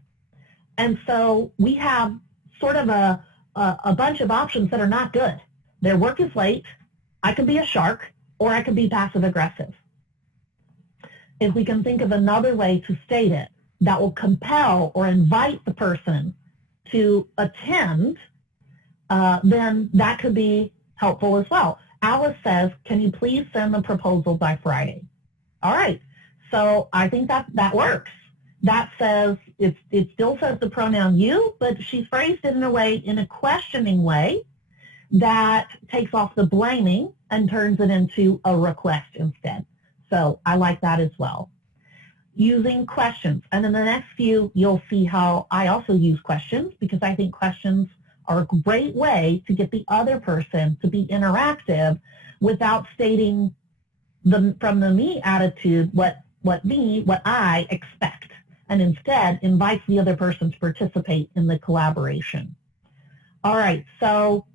And so we have sort of a bunch of options that are not good. Their work is late, I could be a shark, or I could be passive-aggressive. if we can think of another way to state it that will compel or invite the person to attend, then that could be helpful as well. Alice says, can you please send the proposal by Friday? All right, so I think that works. That says, it still says the pronoun you, but she's phrased it in a questioning way that takes off the blaming and turns it into a request instead. So I like that as well. Using questions. And in the next few, you'll see how I also use questions, because I think questions are a great way to get the other person to be interactive without stating from the me attitude what I expect, and instead invites the other person to participate in the collaboration. All right, so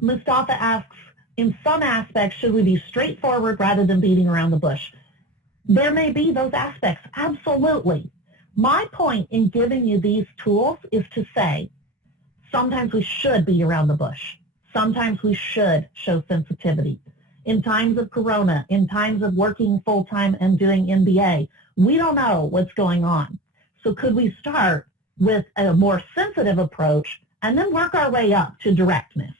Mustafa asks, in some aspects, should we be straightforward rather than beating around the bush? There may be those aspects, absolutely. My point in giving you these tools is to say, sometimes we should beat around the bush. Sometimes we should show sensitivity. In times of corona, in times of working full-time and doing MBA, we don't know what's going on. So could we start with a more sensitive approach and then work our way up to directness?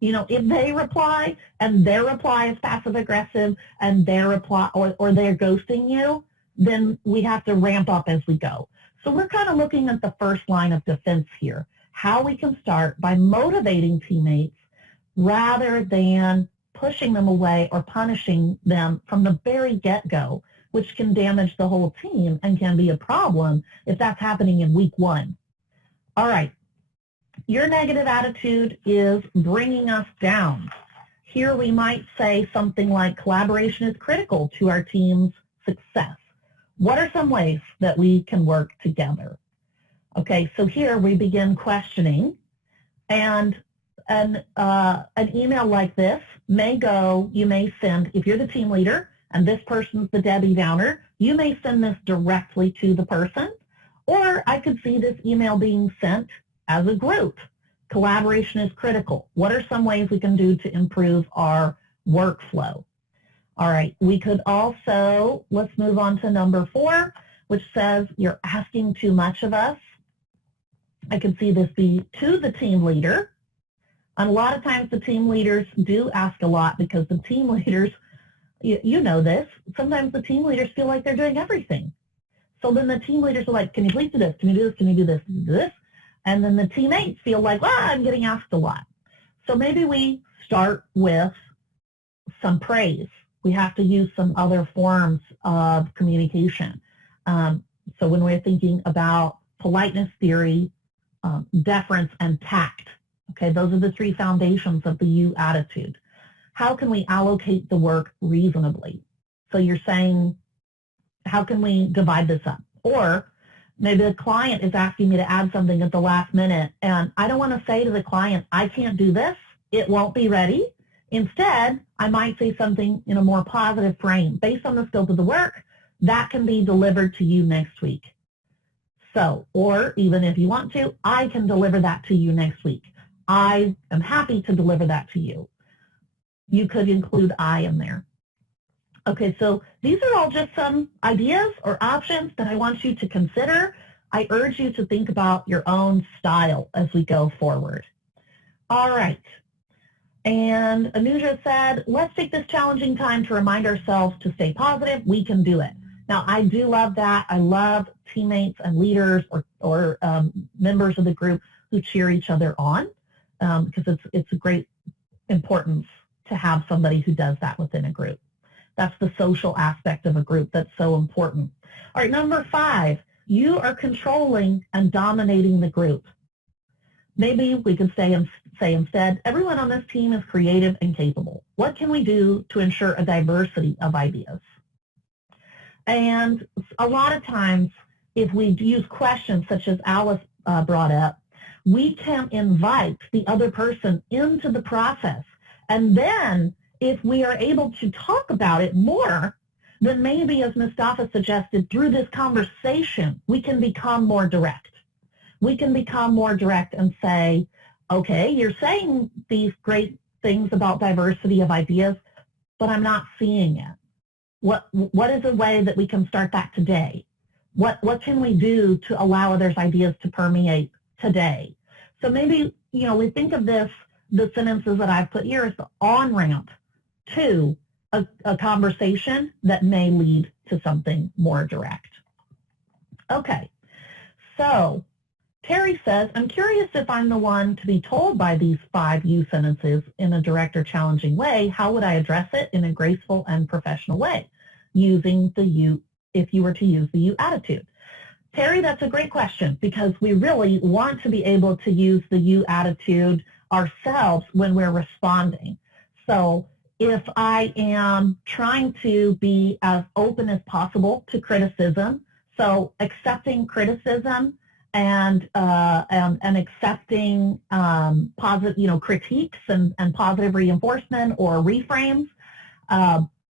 You know, if they reply and their reply is passive-aggressive and their reply or they're ghosting you, then we have to ramp up as we go. So we're kind of looking at the first line of defense here, how we can start by motivating teammates rather than pushing them away or punishing them from the very get-go, which can damage the whole team and can be a problem if that's happening in week one. All right, your negative attitude is bringing us down. Here we might say something like, collaboration is critical to our team's success. What are some ways that we can work together? Okay, so here we begin questioning, and an email like this may go, you may send, if you're the team leader and this person's the Debbie Downer, you may send this directly to the person, or I could see this email being sent as a group. Collaboration is critical. What are some ways we can do to improve our workflow? All right, we could also, let's move on to number 4, which says you're asking too much of us. I could see this be to the team leader. And a lot of times the team leaders do ask a lot because the team leaders, you know this, sometimes the team leaders feel like they're doing everything. So then the team leaders are like, can you please do this? Can you do this? Can you do this? Can you do this? And then the teammates feel like, well, I'm getting asked a lot. So maybe we start with some praise. We have to use some other forms of communication. So when we're thinking about politeness theory, deference, and tact, okay, those are the 3 foundations of the you attitude. How can we allocate the work reasonably? So you're saying, how can we divide this up? Or maybe the client is asking me to add something at the last minute, and I don't want to say to the client, I can't do this, it won't be ready. Instead, I might say something in a more positive frame. Based on the scope of the work, that can be delivered to you next week. So, or even if you want to, I can deliver that to you next week. I am happy to deliver that to you. You could include I in there. Okay, so these are all just some ideas or options that I want you to consider. I urge you to think about your own style as we go forward. All right. And Anuja said, let's take this challenging time to remind ourselves to stay positive. We can do it. Now, I do love that. I love teammates and leaders or members of the group who cheer each other on because it's a great importance to have somebody who does that within a group. That's the social aspect of a group that's so important. All right, number 5, you are controlling and dominating the group. Maybe we could say instead, everyone on this team is creative and capable. What can we do to ensure a diversity of ideas? And a lot of times, if we use questions such as Alice brought up, we can invite the other person into the process. And then if we are able to talk about it more, then maybe, as Mustafa suggested, through this conversation, we can become more direct. We can become more direct and say, okay, you're saying these great things about diversity of ideas, but I'm not seeing it. What is a way that we can start that today? What can we do to allow others' ideas to permeate today? So maybe, we think of the sentences that I've put here as the on-ramp to a conversation that may lead to something more direct. Okay, so Terry says, I'm curious if I'm the one to be told by these 5 you sentences in a direct or challenging way, how would I address it in a graceful and professional way using the you, if you were to use the you attitude? Terry, that's a great question because we really want to be able to use the you attitude ourselves when we're responding. So if I am trying to be as open as possible to criticism, so accepting criticism and accepting positive, critiques and positive reinforcement or reframes.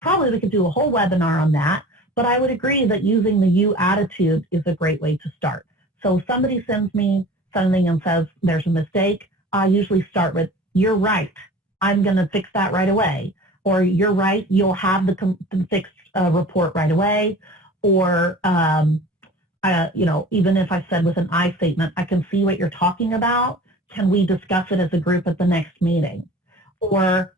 Probably we could do a whole webinar on that, but I would agree that using the you attitude is a great way to start. So if somebody sends me something and says there's a mistake, I usually start with, you're right, I'm going to fix that right away. Or you're right, you'll have the fixed report right away. Or even if I said with an I statement, I can see what you're talking about. Can we discuss it as a group at the next meeting? Or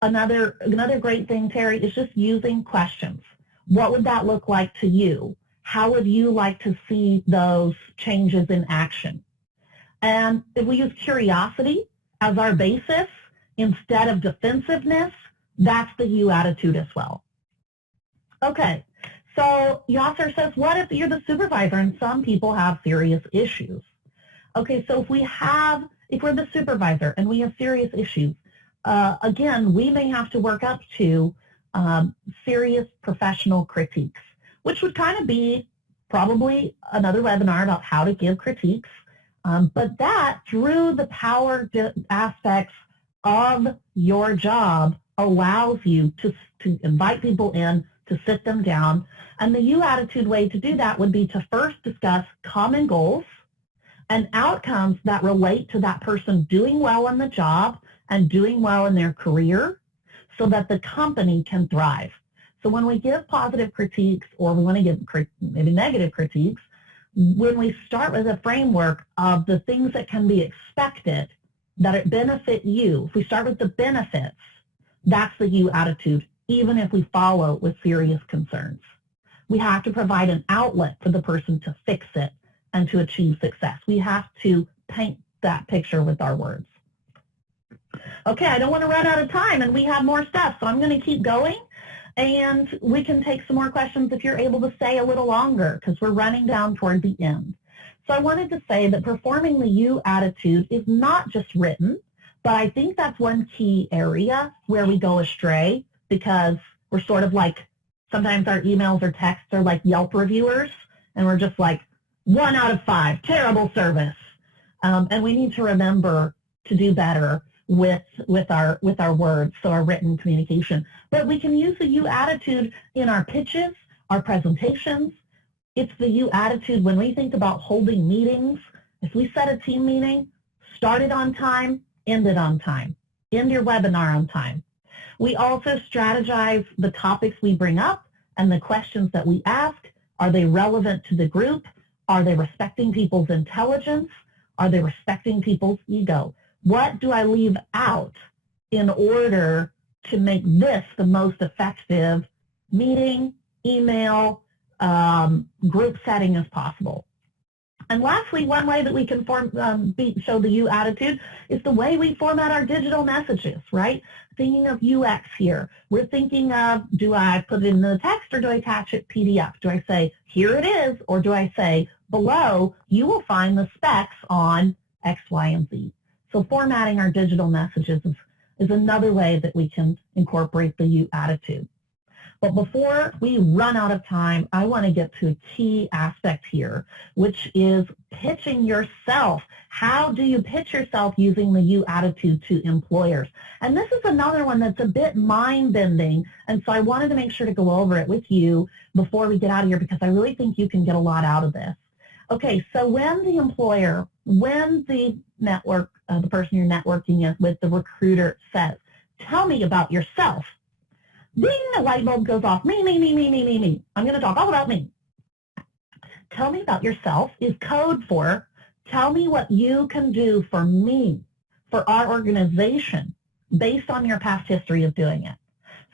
another great thing, Terry, is just using questions. What would that look like to you? How would you like to see those changes in action? And if we use curiosity as our basis instead of defensiveness, that's the you attitude as well. Okay. So Yasser says, what if you're the supervisor and some people have serious issues? Okay, so if we're the supervisor and we have serious issues, again, we may have to work up to serious professional critiques, which would kind of be probably another webinar about how to give critiques, but that through the power aspects of your job allows you to invite people in, to sit them down. And the you attitude way to do that would be to first discuss common goals and outcomes that relate to that person doing well on the job and doing well in their career so that the company can thrive. So when we give positive critiques or we want to give maybe negative critiques, when we start with a framework of the things that can be expected that it benefit you, if we start with the benefits, that's the you attitude, even if we follow with serious concerns. We have to provide an outlet for the person to fix it and to achieve success. We have to paint that picture with our words. Okay, I don't want to run out of time, and we have more stuff, so I'm going to keep going, and we can take some more questions if you're able to stay a little longer, because we're running down toward the end. So I wanted to say that performing the you attitude is not just written, but I think that's one key area where we go astray, because we're sort of like, sometimes our emails or texts are like Yelp reviewers, and we're just like, 1 out of 5, terrible service. And we need to remember to do better with our words, so our written communication. But we can use the you attitude in our pitches, our presentations. It's the you attitude when we think about holding meetings. If we set a team meeting, start it on time, end it on time. End your webinar on time. We also strategize the topics we bring up and the questions that we ask. Are they relevant to the group? Are they respecting people's intelligence? Are they respecting people's ego? What do I leave out in order to make this the most effective meeting, email, group setting as possible? And lastly, one way that we can show the you attitude is the way we format our digital messages, right? Thinking of UX here. We're thinking of, do I put it in the text or do I attach it PDF? Do I say, here it is, or do I say, below, you will find the specs on X, Y, and Z. So formatting our digital messages is another way that we can incorporate the you attitude. But before we run out of time, I want to get to a key aspect here, which is pitching yourself. How do you pitch yourself using the you attitude to employers? And this is another one that's a bit mind-bending, and so I wanted to make sure to go over it with you before we get out of here because I really think you can get a lot out of this. Okay, so when the employer, when the network, the person you're networking with, the recruiter says, tell me about yourself, Ding, the light bulb goes off. Me, me, me, me, me, me, me. I'm going to talk all about me. Tell me about yourself is code for tell me what you can do for me, for our organization, based on your past history of doing it.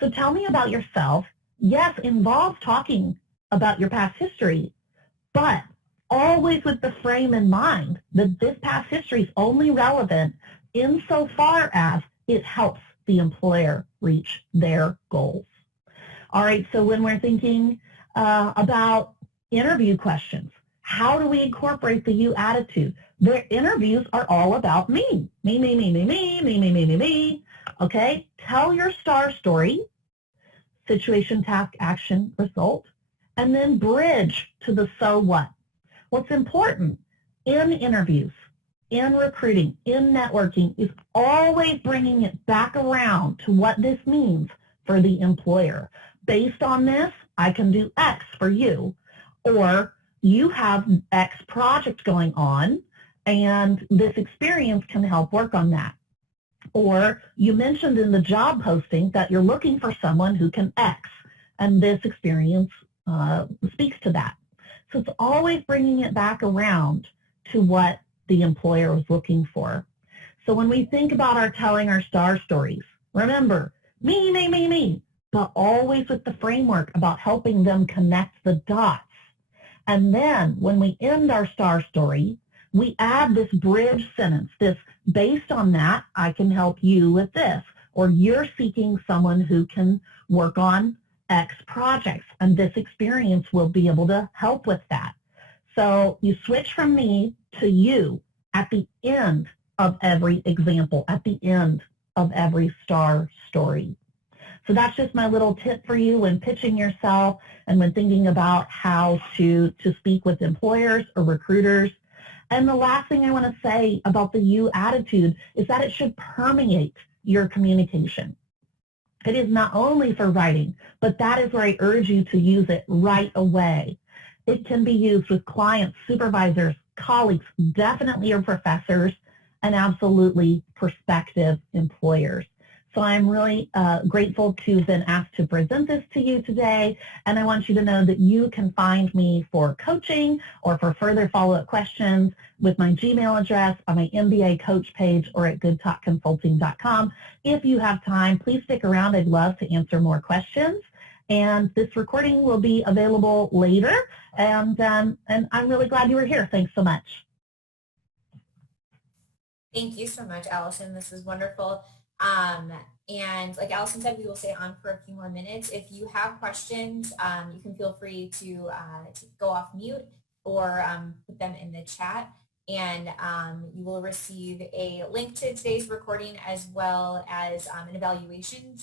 So tell me about yourself. Yes, involves talking about your past history, but always with the frame in mind that this past history is only relevant insofar as it helps the employer reach their goals. All right, so when we're thinking about interview questions, how do we incorporate the you attitude? Their interviews are all about me. Me, me, me, me, me, me, me, me, me, me. Okay, tell your STAR story, situation, task, action, result, and then bridge to the so what. What's important in interviews, in recruiting, in networking is always bringing it back around to what this means for the employer. Based on this, I can do X for you, or you have X project going on and this experience can help work on that. Or you mentioned in the job posting that you're looking for someone who can X, and this experience speaks to that. So it's always bringing it back around to what the employer was looking for. So when we think about our telling our STAR stories, remember, me, me, me, me, but always with the framework about helping them connect the dots. And then when we end our STAR story, we add this bridge sentence, this based on that, I can help you with this, or you're seeking someone who can work on X projects, and this experience will be able to help with that. So you switch from me to you at the end of every example, at the end of every STAR story. So that's just my little tip for you when pitching yourself and when thinking about how to speak with employers or recruiters. And the last thing I want to say about the you attitude is that it should permeate your communication. It is not only for writing, but that is where I urge you to use it right away. It can be used with clients, supervisors, colleagues, definitely your professors, and absolutely prospective employers. So I'm really grateful to have been asked to present this to you today, and I want you to know that you can find me for coaching or for further follow-up questions with my Gmail address on my MBA coach page or at goodtalkconsulting.com. If you have time, please stick around. I'd love to answer more questions. And this recording will be available later, and I'm really glad you were here. Thanks so much. Thank you so much, Allison. This is wonderful. And like Allison said, we will stay on for a few more minutes. If you have questions, you can feel free to go off mute or put them in the chat. And you will receive a link to today's recording as well as an evaluation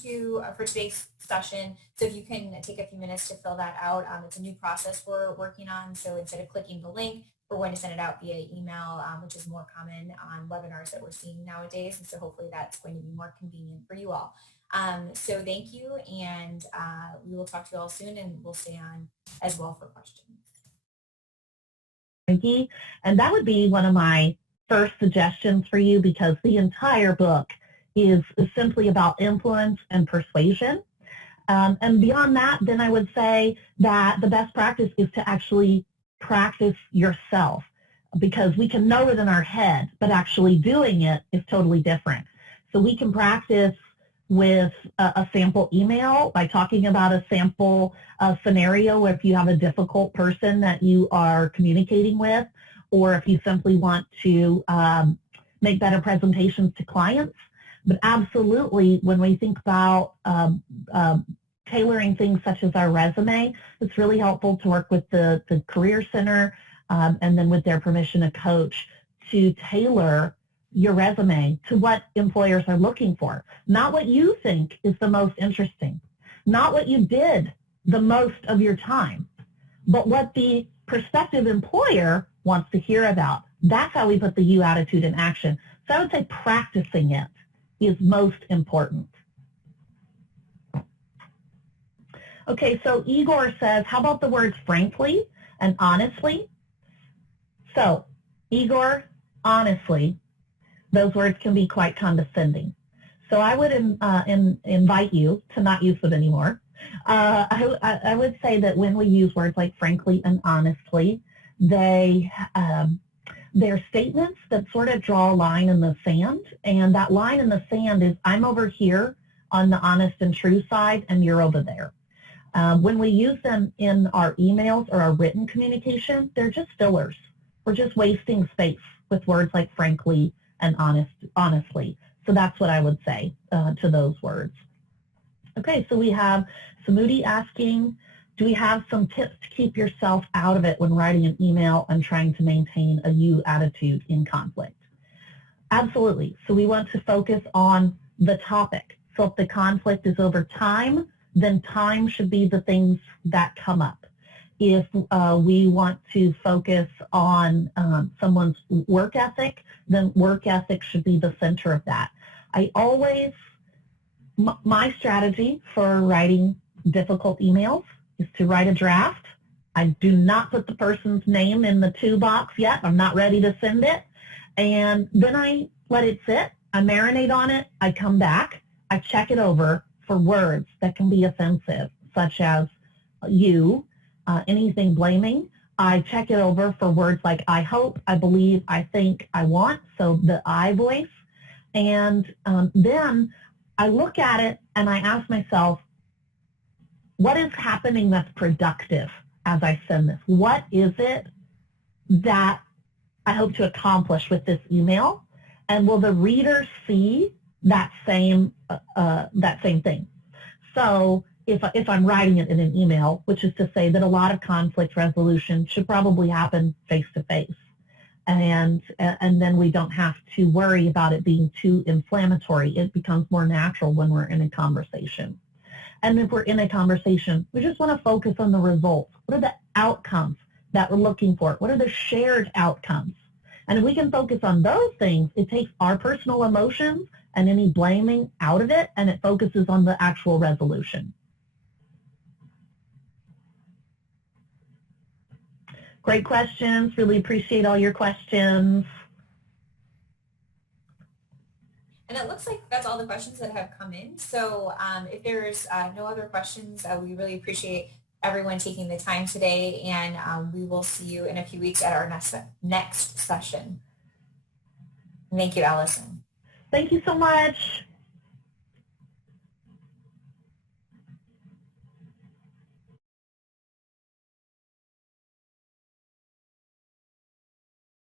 for today's session. So if you can take a few minutes to fill that out, it's a new process we're working on. So instead of clicking the link, we're going to send it out via email, which is more common on webinars that we're seeing nowadays. And so hopefully that's going to be more convenient for you all. So thank you, and we will talk to you all soon, and we'll stay on as well for questions. Frankie, and that would be one of my first suggestions for you, because the entire book is simply about influence and persuasion. And beyond that, then I would say that the best practice is to actually practice yourself, because we can know it in our head, but actually doing it is totally different. So we can practice with a sample email by talking about a sample scenario if you have a difficult person that you are communicating with, or if you simply want to make better presentations to clients. But absolutely, when we think about tailoring things such as our resume, it's really helpful to work with the Career Center and then with their permission a coach to tailor your resume to what employers are looking for. Not what you think is the most interesting, not what you did the most of your time, but what the prospective employer wants to hear about. That's how we put the you attitude in action. So I would say practicing it is most important. Okay, so Igor says, how about the words frankly and honestly? So, Igor, honestly, those words can be quite condescending. So I would invite you to not use it anymore. I would say that when we use words like frankly and honestly, they're statements that sort of draw a line in the sand, and that line in the sand is I'm over here on the honest and true side, and you're over there. When we use them in our emails or our written communication, they're just fillers. We're just wasting space with words like frankly and honestly. So that's what I would say to those words. Okay, so we have Samudi asking, do we have some tips to keep yourself out of it when writing an email and trying to maintain a you attitude in conflict? Absolutely. So we want to focus on the topic. So if the conflict is over time, then time should be the things that come up. If we want to focus on someone's work ethic, then work ethic should be the center of that. My strategy for writing difficult emails is to write a draft. I do not put the person's name in the to box yet. I'm not ready to send it. And then I let it sit. I marinate on it. I come back. I check it over for words that can be offensive, such as you, anything blaming. I check it over for words like I hope, I believe, I think, I want, so the I voice. And then I look at it and I ask myself, what is happening that's productive as I send this? What is it that I hope to accomplish with this email? And will the reader see that same thing? So if I'm writing it in an email, which is to say that a lot of conflict resolution should probably happen face-to-face. And then we don't have to worry about it being too inflammatory. It becomes more natural when we're in a conversation. And if we're in a conversation, we just want to focus on the results. What are the outcomes that we're looking for? What are the shared outcomes? And if we can focus on those things, it takes our personal emotions and any blaming out of it, and it focuses on the actual resolution. Great questions. Really appreciate all your questions. And it looks like that's all the questions that have come in. So if there's no other questions, we really appreciate everyone taking the time today, and we will see you in a few weeks at our next session. Thank you, Allison. Thank you so much.